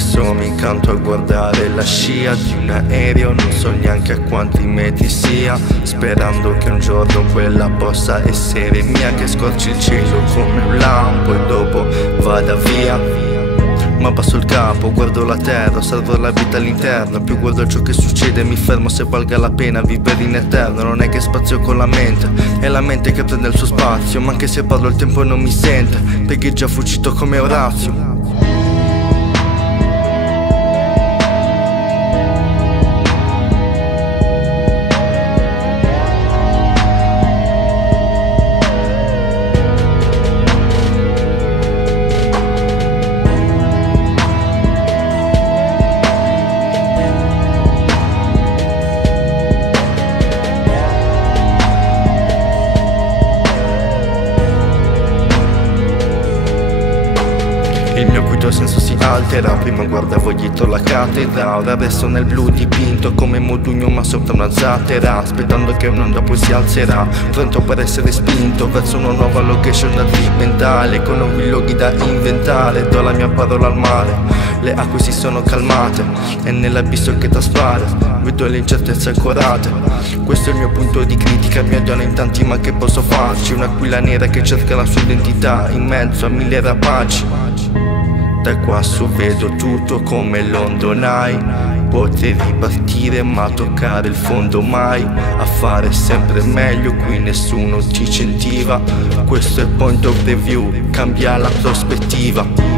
spesso mi incanto a guardare la scia di un aereo, non so neanche a quanti metri sia, sperando che un giorno quella possa essere mia, che scorci il cielo come un lampo e dopo vada via. Ma basso il capo, guardo la terra, osservo la vita all'interno. Più guardo ciò che succede, mi fermo se valga la pena vivere in eterno. Non è che spazio con la mente, è la mente che prende il suo spazio. Ma anche se parlo il tempo non mi sente, perché è già fuggito come Orazio. Il mio quinto senso si altera, prima guardavo dietro la cattedra, ora resto nel blu dipinto come Modugno ma sopra una zattera, aspettando che un'onda poi si alzerà, pronto per essere spinto verso una nuova location da trip mentale, con nuovi luoghi da inventare. Do la mia parola al mare, le acque si sono calmate e nell'abisso che traspare vedo le incertezze ancorate. Questo è il mio punto di critica, mi odiano in tanti ma che posso farci? Un'aquila nera che cerca la sua identità in mezzo a mille rapaci. Da qua su vedo tutto come London Eye. Potevi partire ma toccare il fondo mai. A fare sempre meglio, qui nessuno ti incentiva. Questo è point of the view, cambia la prospettiva.